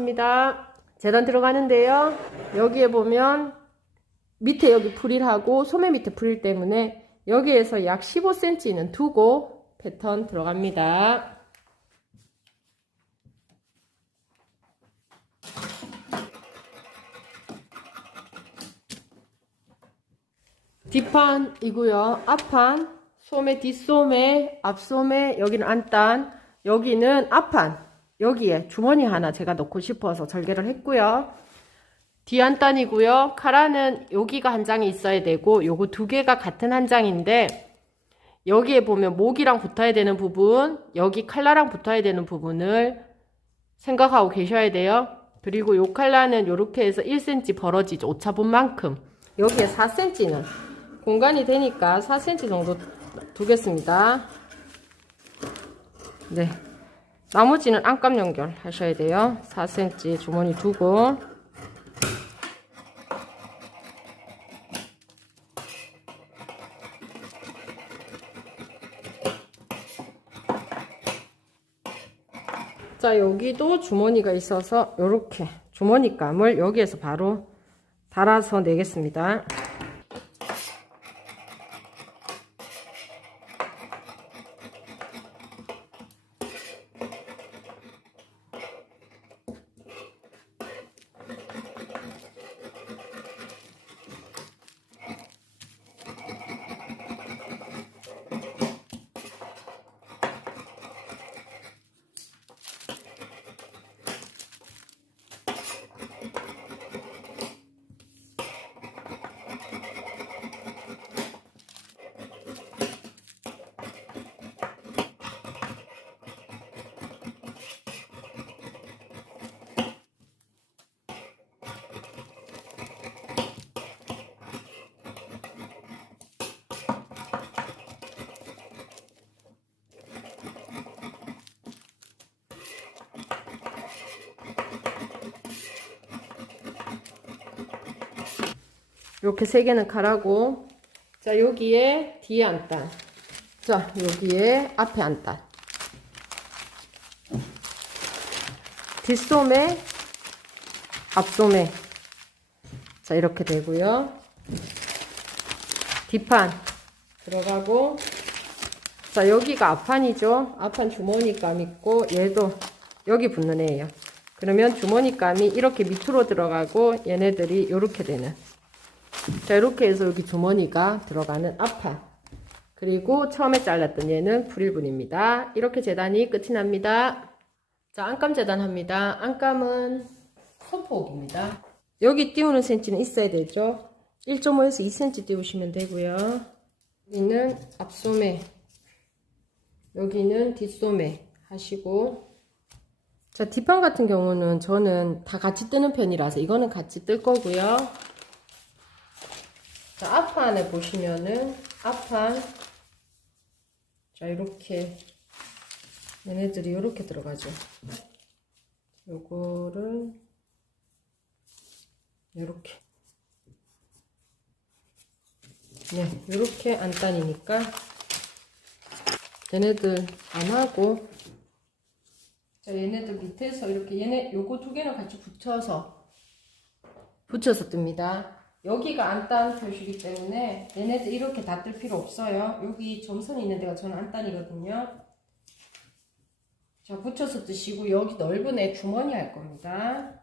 재단입니다. 재단 들어가는데요. 여기에 보면 밑에 여기 프릴하고 소매 밑에 프릴 때문에 여기에서 약 15cm는 두고 패턴 들어갑니다. 뒷판이고요. 앞판, 소매, 뒷소매, 앞소매, 여기는 안단, 여기는 앞판, 여기에 주머니 하나 제가 넣고 싶어서 절개를 했고요. 뒤안단이고요. 카라는 여기가 한 장이 있어야 되고 요거 두 개가 같은 한 장인데 여기에 보면 목이랑 붙어야 되는 부분, 여기 칼라랑 붙어야 되는 부분을 생각하고 계셔야 돼요. 그리고 요 칼라는 요렇게 해서 1cm 벌어지죠. 오차분만큼. 여기에 4cm는 공간이 되니까 4cm 정도 두겠습니다. 네, 나머지는 안감 연결 하셔야 돼요. 4cm 주머니 두고 자, 여기도 주머니가 있어서 요렇게 주머니감을 여기에서 바로 달아서 내겠습니다. 이렇게 세 개는 가라고. 자, 여기에 뒤에 안단. 자, 여기에 앞에 안단. 뒷소매, 앞소매. 자, 이렇게 되고요. 뒷판 들어가고. 자, 여기가 앞판이죠. 앞판 주머니감 있고 얘도 여기 붙는 애예요. 그러면 주머니감이 이렇게 밑으로 들어가고 얘네들이 이렇게 되는. 자, 이렇게 해서 여기 주머니가 들어가는 앞판. 그리고 처음에 잘랐던 얘는 프릴분입니다. 이렇게 재단이 끝이 납니다. 자, 안감 재단합니다. 안감은 소폭입니다. 여기 띄우는 센치는 있어야 되죠. 1.5에서 2cm 띄우시면 되고요. 여기는 앞소매, 여기는 뒷소매 하시고. 자, 뒷판 같은 경우는 저는 다 같이 뜨는 편이라서 이거는 같이 뜰 거고요. 자, 앞판에 보시면은 앞판, 자, 이렇게 얘네들이 이렇게 들어가죠. 요거를 이렇게, 네, 이렇게 안단이니까 얘네들 안 하고, 자, 얘네들 밑에서 이렇게 얘네 요거 두 개는 같이 붙여서 뜹니다. 여기가 안단 표시이기 때문에 얘네들 이렇게 다 뜰 필요 없어요. 여기 점선이 있는 데가 저는 안단이거든요. 자, 붙여서 뜨시고 여기 넓은 애 주머니 할 겁니다.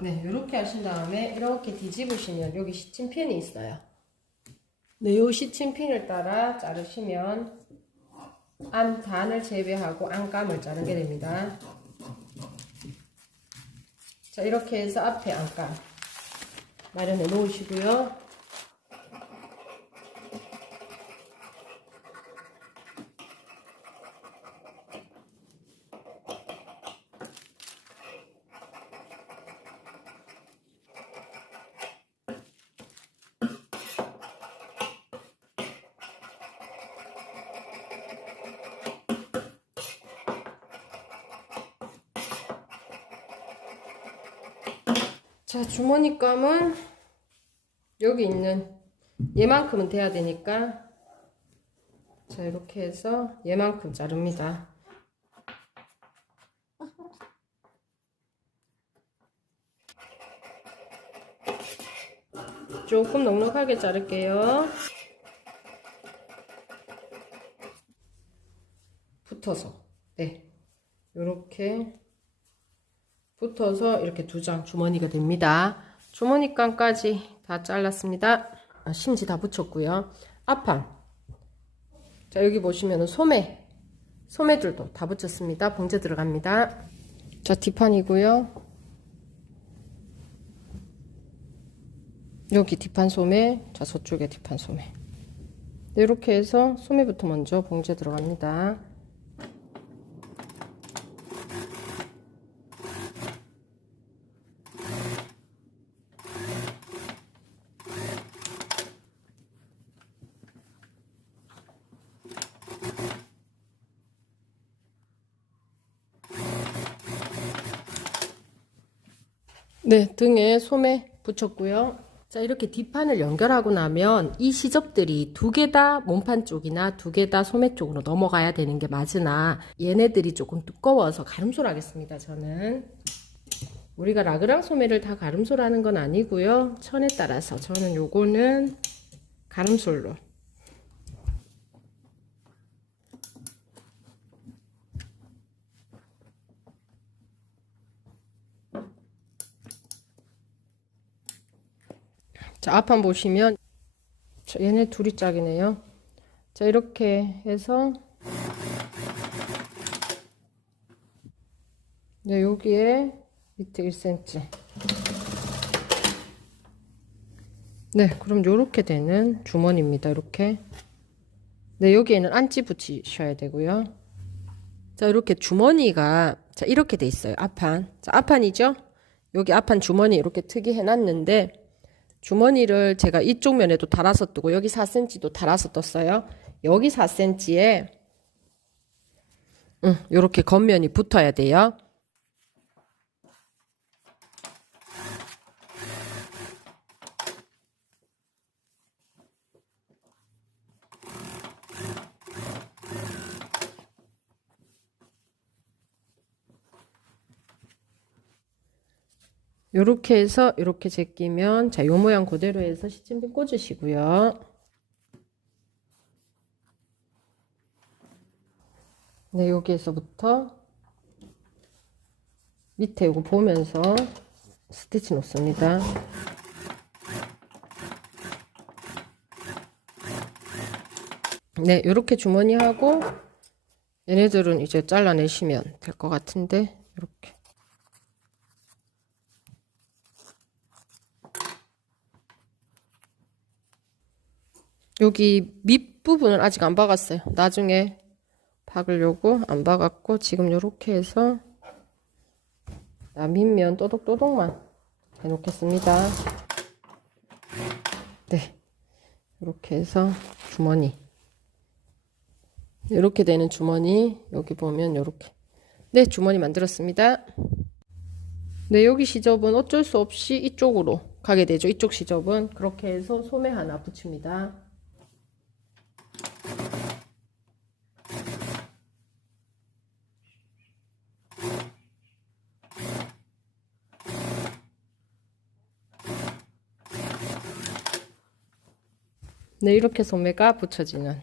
네, 이렇게 하신 다음에 이렇게 뒤집으시면 여기 시침핀이 있어요. 네, 요 시침핀을 따라 자르시면 안단을 제외하고 안감을 자르게 됩니다. 자, 이렇게 해서 앞에 안감 마련해 놓으시고요. 자, 주머니감은 여기 있는 얘만큼은 돼야 되니까 자, 이렇게 해서 얘만큼 자릅니다. 조금 넉넉하게 자를게요. 붙어서, 네, 요렇게 붙어서 이렇게 2장 주머니가 됩니다. 주머니감까지 다 잘랐습니다. 심지 다 붙였고요. 앞판, 자, 여기 보시면은 소매들도 다 붙였습니다. 봉제 들어갑니다. 자, 뒷판이고요. 여기 뒷판 소매, 자, 저쪽에 뒷판 소매. 네, 이렇게 해서 소매부터 먼저 봉제 들어갑니다. 네, 등에 소매 붙였고요. 자, 이렇게 뒷판을 연결하고 나면 이 시접들이 2개 다 몸판 쪽이나 2개 다 소매 쪽으로 넘어가야 되는 게 맞으나 얘네들이 조금 두꺼워서 가름소를 하겠습니다. 저는 우리가 라그랑 소매를 다 가름소를 하는 건 아니고요. 천에 따라서 저는 요거는 가름솔로. 자, 앞판 보시면 얘네 둘이 짝이네요. 자, 이렇게 해서 네, 여기에 밑에 1cm. 네, 그럼 요렇게 되는 주머니입니다. 이렇게. 네, 여기에는 안지 붙이셔야 되고요. 자, 이렇게 주머니가 자, 이렇게 돼 있어요. 앞판. 자, 앞판이죠? 여기 앞판 주머니 이렇게 특이 해놨는데 주머니를 제가 이쪽 면에도 달아서 뜨고 여기 4cm도 달아서 떴어요. 여기 4cm에 요렇게 겉면이 붙어야 돼요. 요렇게 해서 요렇게 제끼면 자, 요 모양 그대로 해서 시침핀 꽂으시고요. 네, 여기에서부터 밑에 요거 보면서 스티치 놓습니다. 네, 요렇게 주머니하고 얘네들은 이제 잘라내시면 될 것 같은데 이렇게. 여기 밑부분은 아직 안 박았어요. 나중에 박으려고 안 박았고 지금 요렇게 해서 밑면 또독또독만 해놓겠습니다. 네, 이렇게 해서 주머니 이렇게 되는 주머니 여기 보면 요렇게 네, 주머니 만들었습니다. 네, 여기 시접은 어쩔 수 없이 이쪽으로 가게 되죠. 이쪽 시접은 그렇게 해서 소매 하나 붙입니다. 네, 이렇게 소매가 붙여지는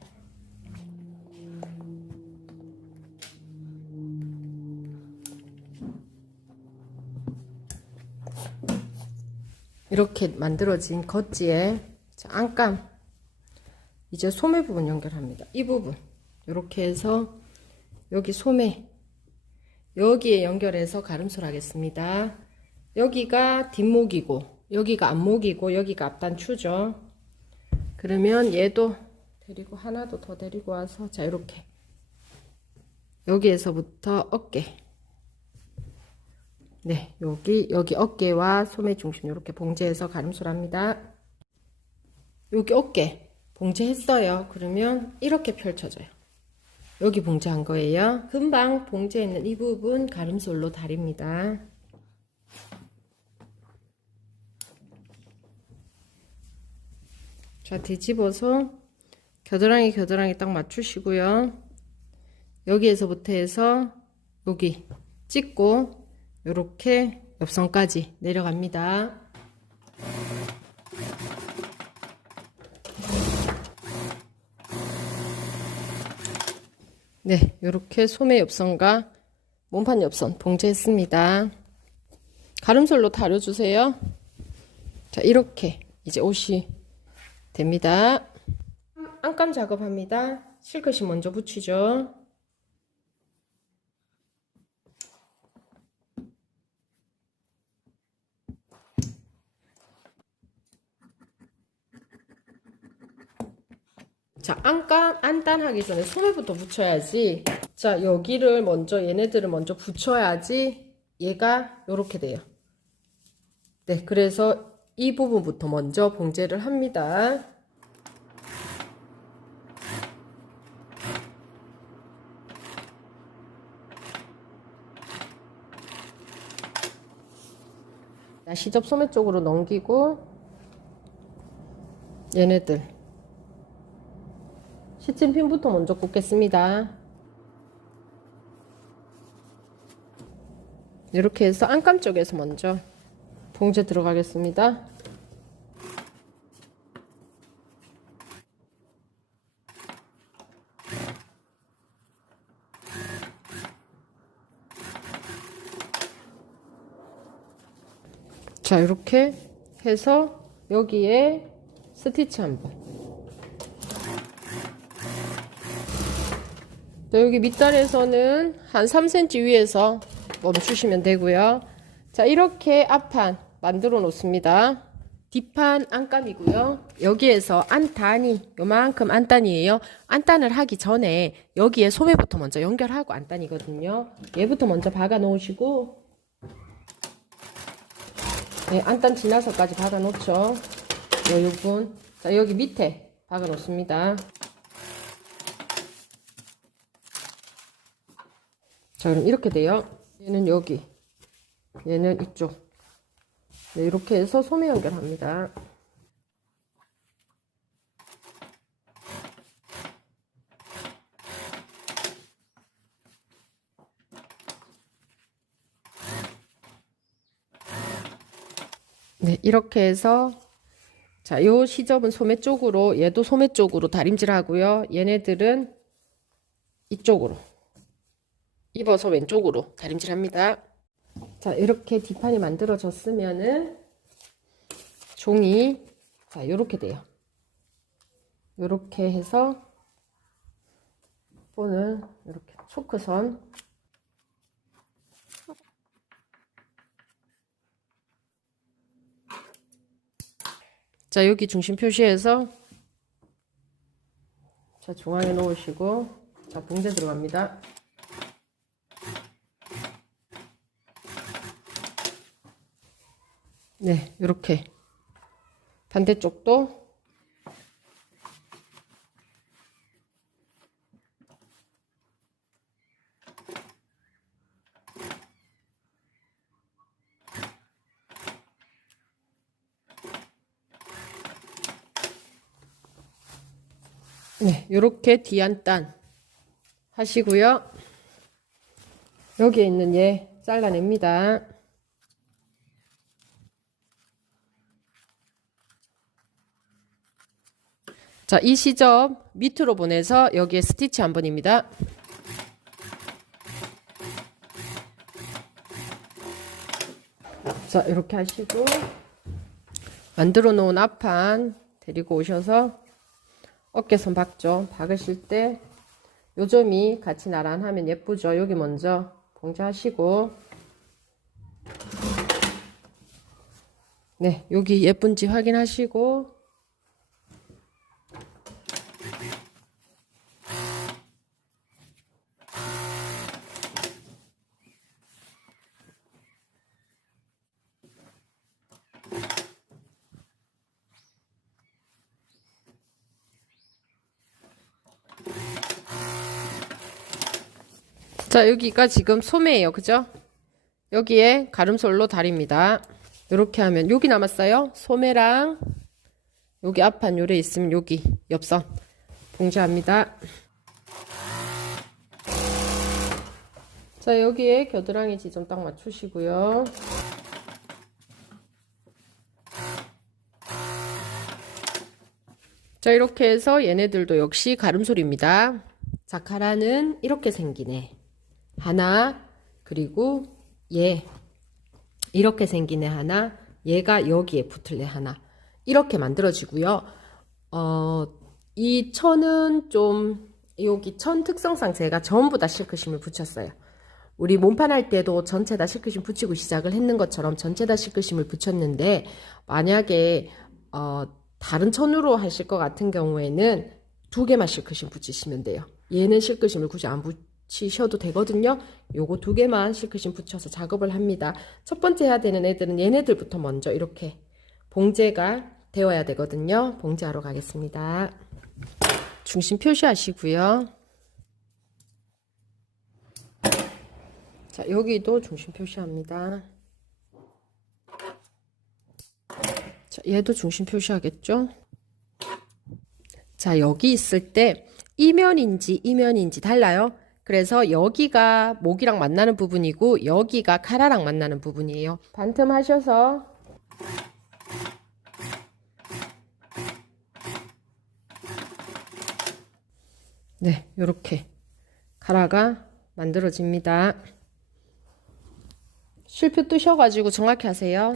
이렇게 만들어진 겉지에 안감 이제 소매 부분 연결합니다. 이 부분 이렇게 해서 여기 소매 여기에 연결해서 가름소를 하겠습니다. 여기가 뒷목이고 여기가 앞목이고 여기가 앞단추죠. 그러면 얘도 데리고 하나도 더 데리고 와서 자 이렇게 여기에서부터 어깨 네, 여기 어깨와 소매 중심 이렇게 봉제해서 가름소를 합니다. 여기 어깨 봉제했어요. 그러면 이렇게 펼쳐져요. 여기 봉제한 거예요. 금방 봉제했는 이 부분 가름솔로 다립니다. 자, 뒤집어서 겨드랑이 딱 맞추시고요. 여기에서부터 해서 여기 찍고 요렇게 옆선까지 내려갑니다. 네, 요렇게 소매 옆선과 몸판 옆선 봉제했습니다. 가름솔로 다려주세요. 자, 이렇게 이제 옷이 됩니다. 안감 작업합니다. 실컷이 먼저 붙이죠. 자, 안단 하기 전에 소매부터 붙여야지. 자, 여기를 먼저, 얘네들을 먼저 붙여야지 얘가 요렇게 돼요. 네, 그래서 이 부분부터 먼저 봉제를 합니다. 자, 시접 소매 쪽으로 넘기고 얘네들 시침핀부터 먼저 꽂겠습니다. 이렇게 해서 안감 쪽에서 먼저 봉제 들어가겠습니다. 자, 이렇게 해서 여기에 스티치 한번. 여기 밑단에서는 한 3cm 위에서 멈추시면 되고요. 자, 이렇게 앞판 만들어 놓습니다. 뒷판 안감이고요. 여기에서 안단이 요만큼 안단이에요. 안단을 하기 전에 여기에 소매부터 먼저 연결하고 안단이거든요. 얘부터 먼저 박아 놓으시고, 네, 안단 지나서까지 박아 놓죠. 요 부분. 자, 여기 밑에 박아 놓습니다. 자, 그럼 이렇게 돼요. 얘는 여기, 얘는 이쪽. 네, 이렇게 해서 소매 연결합니다. 네, 이렇게 해서 자, 요 시접은 소매 쪽으로, 얘도 소매 쪽으로 다림질 하고요. 얘네들은 이쪽으로 입어서 왼쪽으로 다림질 합니다. 자, 이렇게 뒷판이 만들어졌으면은 종이 자, 요렇게 돼요. 요렇게 해서 본을 이렇게 초크선 자, 여기 중심 표시해서 자, 중앙에 놓으시고 자, 봉제 들어갑니다. 네, 이렇게 반대쪽도 네, 요렇게 뒤안단 하시고요. 여기에 있는 얘 잘라냅니다. 자, 이 시접 밑으로 보내서 여기에 스티치 한 번입니다. 자, 이렇게 하시고 만들어 놓은 앞판 데리고 오셔서 어깨선 박죠. 박으실 때 요점이 같이 나란하면 예쁘죠. 여기 먼저 봉제하시고 네, 여기 예쁜지 확인하시고 자, 여기가 지금 소매예요. 그죠? 여기에 가름솔로 다립니다. 이렇게 하면 여기 남았어요. 소매랑 여기 앞판 요래 있으면 여기 옆선 봉지합니다. 자, 여기에 겨드랑이 지점 딱 맞추시고요. 자, 이렇게 해서 얘네들도 역시 가름솔입니다. 자, 카라는 이렇게 생기네. 하나, 그리고 얘 이렇게 생긴 애 하나, 얘가 여기에 붙을 애 하나, 이렇게 만들어지고요. 이 천은 좀 여기 천 특성상 제가 전부 다 실크심을 붙였어요. 우리 몸판 할 때도 전체 다 실크심 붙이고 시작을 했는 것처럼 전체 다 실크심을 붙였는데, 만약에 다른 천으로 하실 것 같은 경우에는 2개만 실크심 붙이시면 돼요. 얘는 실크심을 굳이 안 붙이셔도 되거든요. 요거 2개만 실크심 붙여서 작업을 합니다. 첫 번째 해야 되는 애들은 얘네들부터 먼저 이렇게 봉제가 되어야 되거든요. 봉제하러 가겠습니다. 중심 표시하시고요. 자, 여기도 중심 표시합니다. 자, 얘도 중심 표시하겠죠? 자, 여기 있을 때 이면인지 달라요. 그래서 여기가 목이랑 만나는 부분이고 여기가 카라랑 만나는 부분이에요. 반틈하셔서 네, 요렇게 카라가 만들어집니다. 실표 뜨셔가지고 정확히 하세요.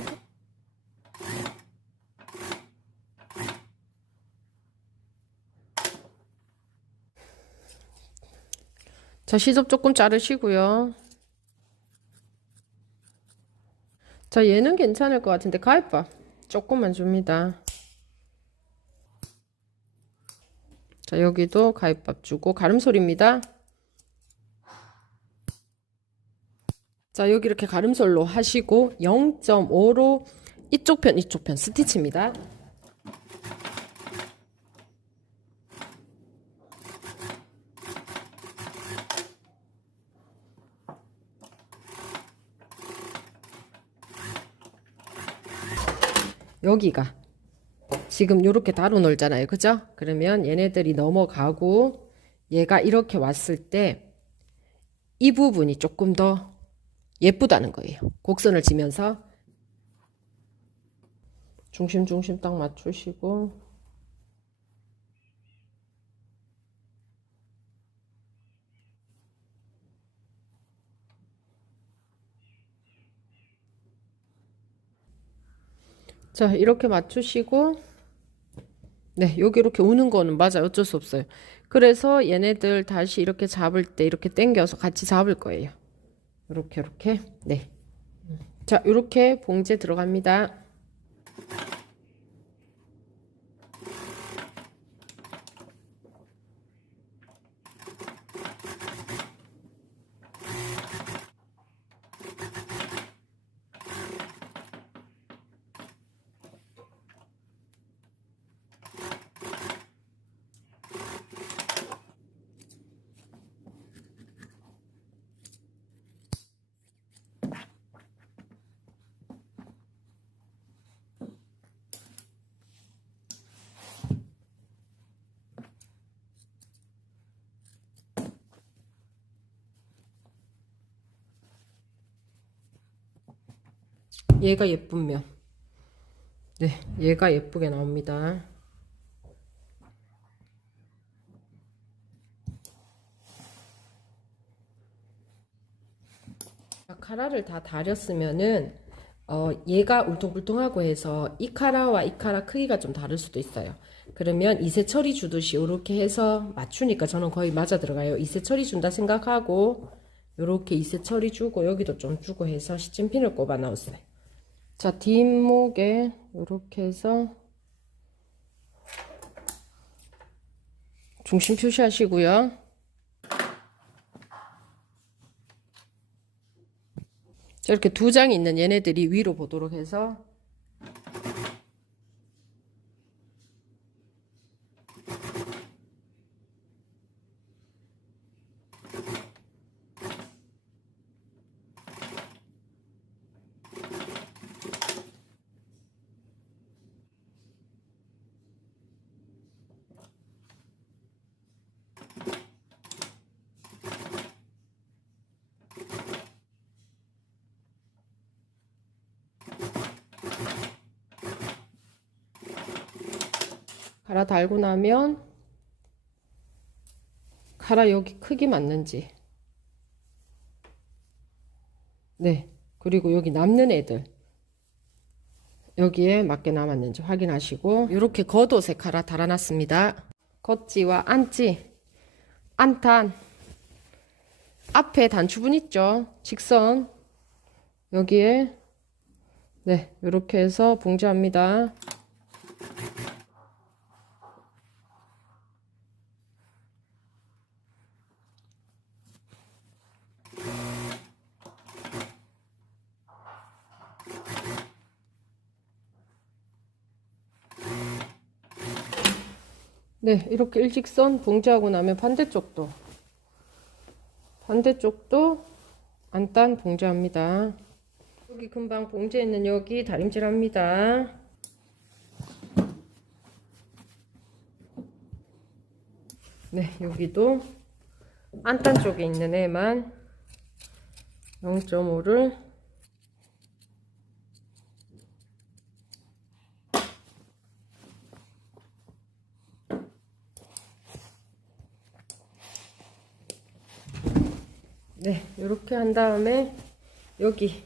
자, 시접 조금 자르시고요. 자, 얘는 괜찮을 것 같은데 가위밥 조금만 줍니다. 자, 여기도 가위밥 주고 가름솔입니다. 자, 여기 이렇게 가름솔로 하시고 0.5로 이쪽 편 스티치입니다. 여기가 지금 이렇게 다루 놀잖아요. 그죠? 그러면 얘네들이 넘어가고 얘가 이렇게 왔을 때 이 부분이 조금 더 예쁘다는 거예요. 곡선을 지면서 중심 딱 맞추시고 자, 이렇게 맞추시고 네, 여기 이렇게 우는 거는 맞아요. 어쩔 수 없어요. 그래서 얘네들 다시 이렇게 잡을 때 이렇게 당겨서 같이 잡을 거예요. 이렇게 네. 자, 이렇게 봉제 들어갑니다. 얘가 예쁜 면. 네, 얘가 예쁘게 나옵니다. 카라를 다 다렸으면은 얘가 울퉁불퉁하고 해서 이 카라와 이 카라 크기가 좀 다를 수도 있어요. 그러면 이세 처리 주듯이 이렇게 해서 맞추니까 저는 거의 맞아 들어가요. 이세 처리 준다 생각하고 이렇게 이세 처리 주고 여기도 좀 주고 해서 시침핀을 꼽아 넣었어요. 자, 뒷목에 이렇게 해서 중심 표시하시고요. 자, 이렇게 2장이 있는 얘네들이 위로 보도록 해서 갈아 달고 나면 갈아 여기 크기 맞는지. 네. 그리고 여기 남는 애들 여기에 맞게 남았는지 확인하시고 이렇게 겉옷에 갈아 달아놨습니다. 겉지와 안지, 안탄 앞에 단추분 있죠? 직선 여기에 네 이렇게 해서 봉지합니다. 네, 이렇게 일직선 봉지하고 나면 반대쪽도 안단 봉지합니다. 여기 금방 봉지에 있는 여기 다림질합니다. 네, 여기도 안단 쪽에 있는 애만 0.5를 네, 이렇게 한 다음에 여기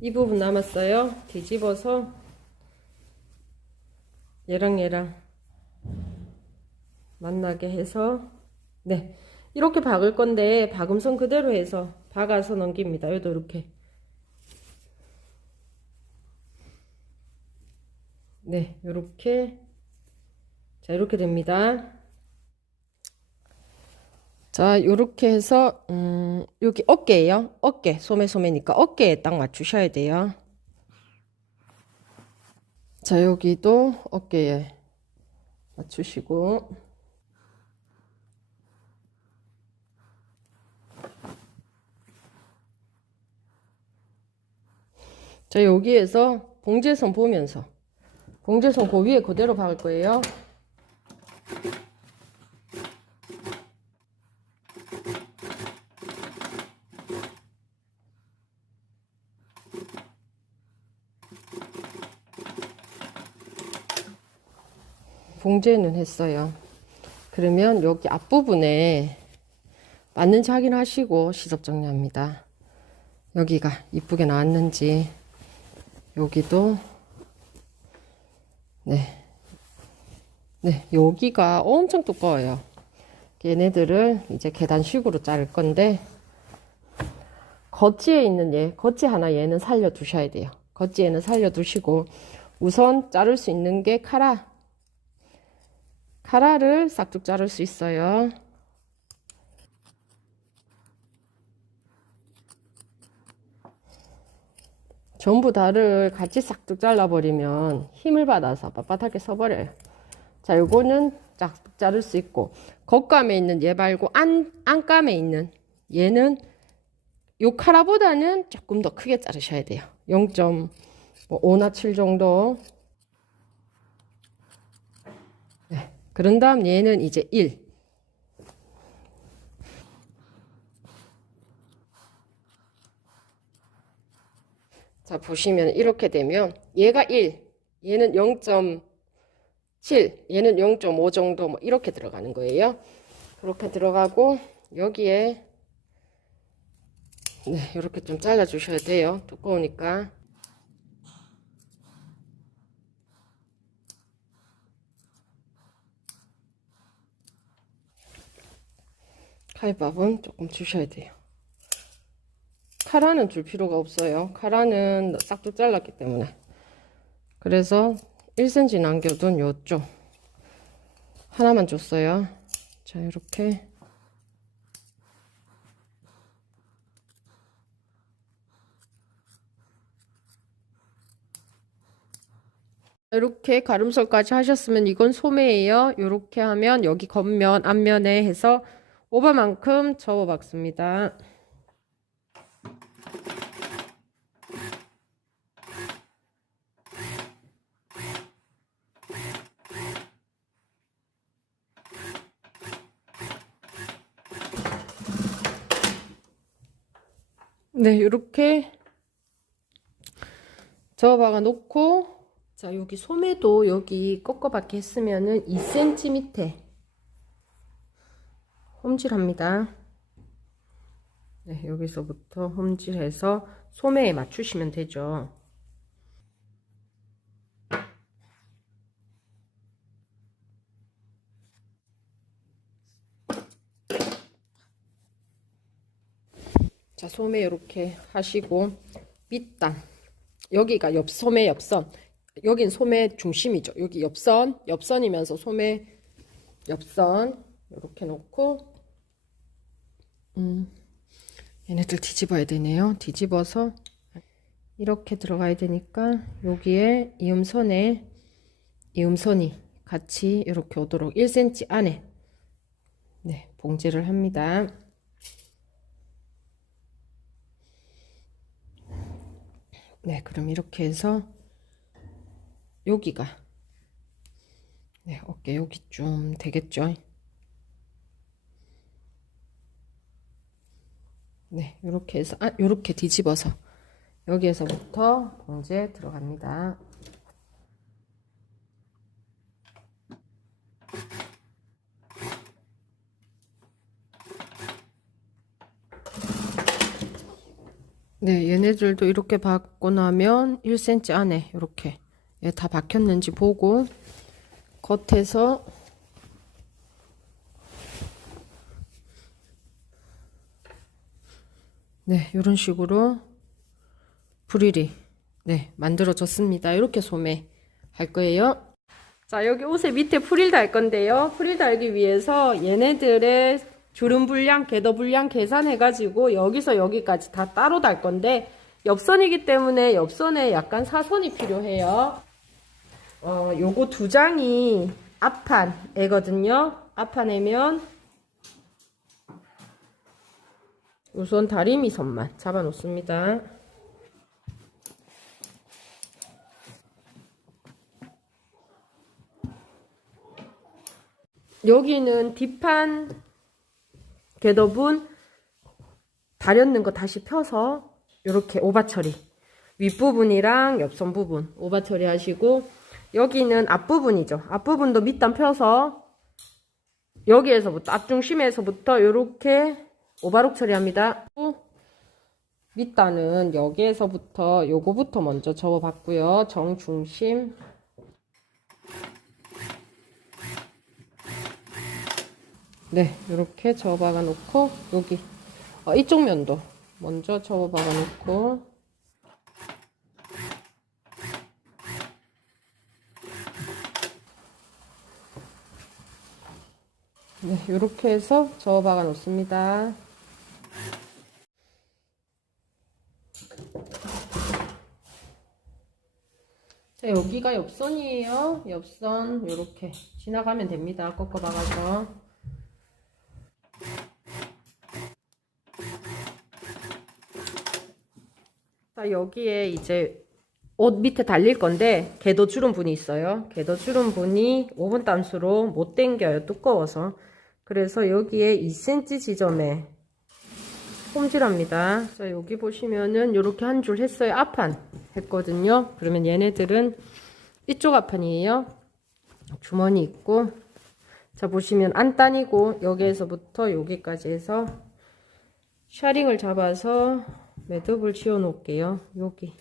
이 부분 남았어요. 뒤집어서 얘랑 만나게 해서 네, 이렇게 박을 건데 박음선 그대로 해서 박아서 넘깁니다. 여기도 이렇게 네, 이렇게 자 이렇게 됩니다. 자, 요렇게 해서, 여기 어깨예요. 어깨, 소매니까 어깨에 딱 맞추셔야 돼요. 자, 여기도 어깨에 맞추시고. 자, 여기에서 봉제선 보면서, 봉제선 그 위에 그대로 박을 거예요. 봉제는 했어요. 그러면 여기 앞부분에 맞는지 확인하시고 시접 정리합니다. 여기가 이쁘게 나왔는지 여기도 네, 여기가 엄청 두꺼워요. 얘네들을 이제 계단식으로 자를 건데 겉지에 있는 겉지 하나 얘는 살려 두셔야 돼요. 겉지에는 살려 두시고 우선 자를 수 있는 게 카라를 싹둑 자를 수 있어요. 전부 다를 같이 싹둑 잘라버리면 힘을 받아서 빳빳하게 서버려요. 자, 요거는 싹둑 자를 수 있고 겉감에 있는 얘 말고 안감에 있는 얘는 요 카라보다는 조금 더 크게 자르셔야 돼요. 0.5나 7 정도. 네. 그런 다음 얘는 이제 1. 자, 보시면 이렇게 되면 얘가 1, 얘는 0.7, 얘는 0.5 정도 뭐 이렇게 들어가는 거예요. 그렇게 들어가고 여기에 네, 이렇게 좀 잘라 주셔야 돼요. 두꺼우니까. 칼밥은 조금 주셔야 돼요. 카라는 줄 필요가 없어요. 카라는 싹둑 잘랐기 때문에. 그래서 1cm 남겨둔 요쪽 하나만 줬어요. 자, 이렇게 이렇게 가름설까지 하셨으면 이건 소매예요. 이렇게 하면 여기 겉면, 앞면에 해서 오버만큼 접어 박습니다. 네, 이렇게 접어 박아 놓고 자, 여기 소매도 여기 꺾어받게 했으면은 2cm 밑에 홈질합니다. 네, 여기서부터 홈질해서 소매에 맞추시면 되죠. 자, 소매 이렇게 하시고 밑단 여기가 소매 옆선, 여긴 소매 중심이죠. 여기 옆선이면서 소매 옆선 이렇게 놓고 얘네들 뒤집어야 되네요. 뒤집어서 이렇게 들어가야 되니까 여기에 이음선이 같이 이렇게 오도록 1cm 안에 네, 봉제를 합니다. 네, 그럼 이렇게 해서 여기가 네, 어깨 여기 좀 되겠죠. 네, 이렇게 해서 이렇게 뒤집어서 여기에서부터 봉제 들어갑니다. 네, 얘네들도 이렇게 박고 나면 1cm 안에 이렇게 얘 다 박혔는지 보고 겉에서 네, 이런 식으로 브릴이 네, 만들어졌습니다. 이렇게 소매 할 거예요. 자, 여기 옷에 밑에 프릴 달 건데요. 프릴 달기 위해서 얘네들의 주름 분량, 궤도 분량 계산해가지고 여기서 여기까지 다 따로 달 건데 옆선이기 때문에 옆선에 약간 사선이 필요해요. 요거 두 장이 앞판 애거든요. 앞판 애면 우선 다리미 선만 잡아 놓습니다. 여기는 뒷판 궤도분 다렸는 거 다시 펴서 이렇게 오바 처리, 윗부분이랑 옆선 부분 오바 처리 하시고, 여기는 앞부분이죠. 앞부분도 밑단 펴서 여기에서부터 앞중심에서부터 이렇게 오바록 처리합니다. 밑단은 여기에서부터 요거부터 먼저 접어봤고요. 정중심 네, 이렇게 접어박아 놓고 여기 이쪽 면도 먼저 접어박아 놓고 네, 이렇게 해서 접어박아 놓습니다. 자, 여기가 옆선이에요. 옆선 이렇게 지나가면 됩니다. 꺾어박아서. 자, 여기에 이제 옷 밑에 달릴 건데 궤도 주름 분이 있어요. 궤도 주름 분이 5분 땀수로 못 당겨요. 두꺼워서. 그래서 여기에 2cm 지점에 홈질합니다. 자, 여기 보시면은 이렇게 한 줄 했어요. 앞판 했거든요. 그러면 얘네들은 이쪽 앞판이에요. 주머니 있고, 자, 보시면 안단이고 여기에서부터 여기까지 해서 샤링을 잡아서 매듭을 지어 놓을게요. 여기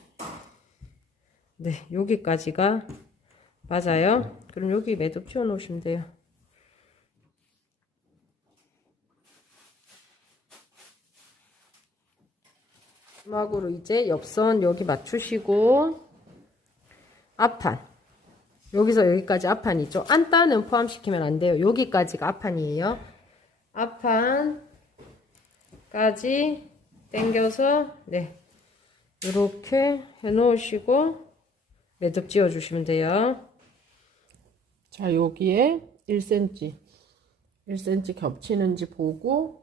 네, 여기까지가 맞아요. 그럼 여기 매듭 지어 놓으시면 돼요. 마지막으로 이제 옆선 여기 맞추시고 앞판 여기서 여기까지 앞판이죠. 안단은 포함시키면 안 돼요. 여기까지가 앞판이에요. 앞판까지 당겨서 네, 이렇게 해 놓으시고 매듭 지어 주시면 돼요. 자, 여기에 1cm 겹치는지 보고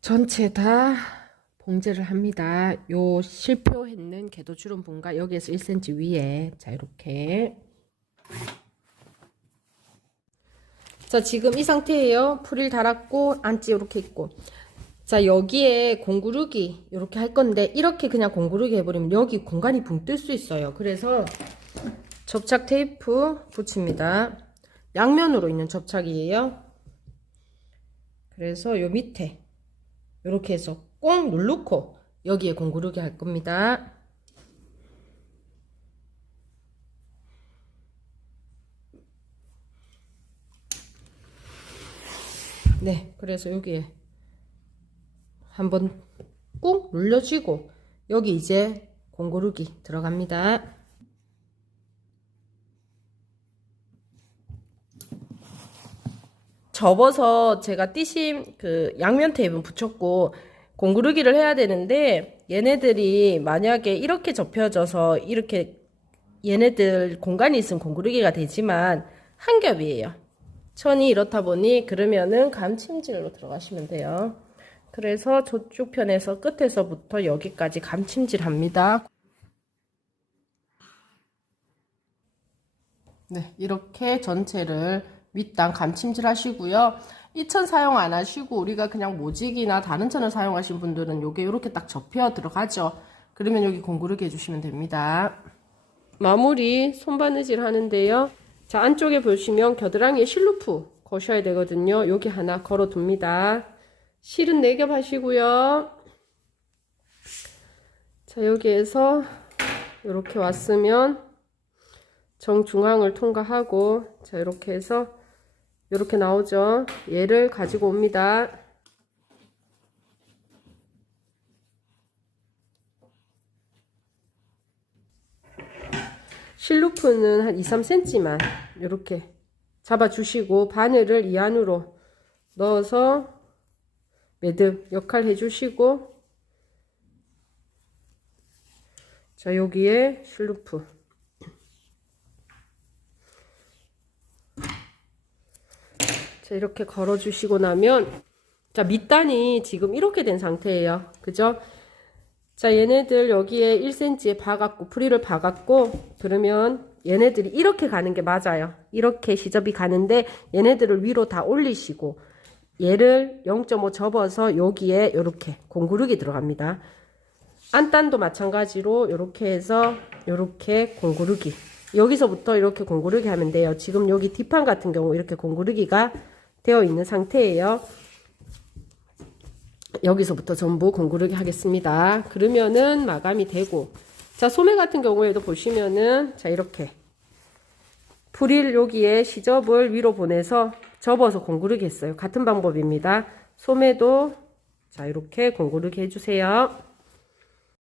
전체 다 봉제를 합니다. 요 실표했는 궤도 주름 분과 여기에서 1cm 위에 자, 이렇게 자, 지금 이 상태예요. 프릴 달았고 안지 이렇게 있고. 자, 여기에 공구르기 이렇게 할 건데 이렇게 그냥 공구르기 해버리면 여기 공간이 붕 뜰 수 있어요. 그래서 접착 테이프 붙입니다. 양면으로 있는 접착이에요. 그래서 요 밑에 이렇게 해서 꼭 누르고 여기에 공구르기 할 겁니다. 네, 그래서 여기에 한번 꾹 눌러주고 여기 이제 공구르기 들어갑니다. 접어서 제가 띠심 그 양면 테이프 붙였고 공구르기를 해야 되는데 얘네들이 만약에 이렇게 접혀져서 이렇게 얘네들 공간이 있으면 공구르기가 되지만 한 겹이에요. 천이 이렇다 보니 그러면은 감침질로 들어가시면 돼요. 그래서 저쪽 편에서 끝에서부터 여기까지 감침질 합니다. 네, 이렇게 전체를 윗단 감침질 하시고요. 이 천 사용 안 하시고 우리가 그냥 모직이나 다른 천을 사용하신 분들은 요게 이렇게 딱 접혀 들어가죠. 그러면 여기 공구르기 해주시면 됩니다. 마무리 손바느질 하는데요. 자, 안쪽에 보시면 겨드랑이에 실루프 거셔야 되거든요. 여기 하나 걸어 둡니다. 실은 4겹 하시고요. 자, 여기에서 이렇게 왔으면 정중앙을 통과하고, 자, 이렇게 해서 이렇게 나오죠. 얘를 가지고 옵니다. 실루프는 한 2-3cm만 이렇게 잡아주시고 바늘을 이 안으로 넣어서 매듭 역할 해주시고, 자, 여기에 실루프 자, 이렇게 걸어주시고 나면, 자, 밑단이 지금 이렇게 된 상태예요. 그죠? 자, 얘네들 여기에 1cm에 박았고, 프릴을 박았고, 그러면 얘네들이 이렇게 가는 게 맞아요. 이렇게 시접이 가는데, 얘네들을 위로 다 올리시고, 얘를 0.5 접어서 여기에 이렇게 공구르기 들어갑니다. 안단도 마찬가지로 이렇게 해서 이렇게 공구르기. 여기서부터 이렇게 공구르기 하면 돼요. 지금 여기 뒷판 같은 경우 이렇게 공구르기가 되어 있는 상태예요. 여기서부터 전부 공구르기 하겠습니다. 그러면은 마감이 되고, 자, 소매 같은 경우에도 보시면은, 자, 이렇게 프릴 여기에 시접을 위로 보내서 접어서 공구르기 했어요. 같은 방법입니다. 소매도 자, 이렇게 공구르기 해주세요.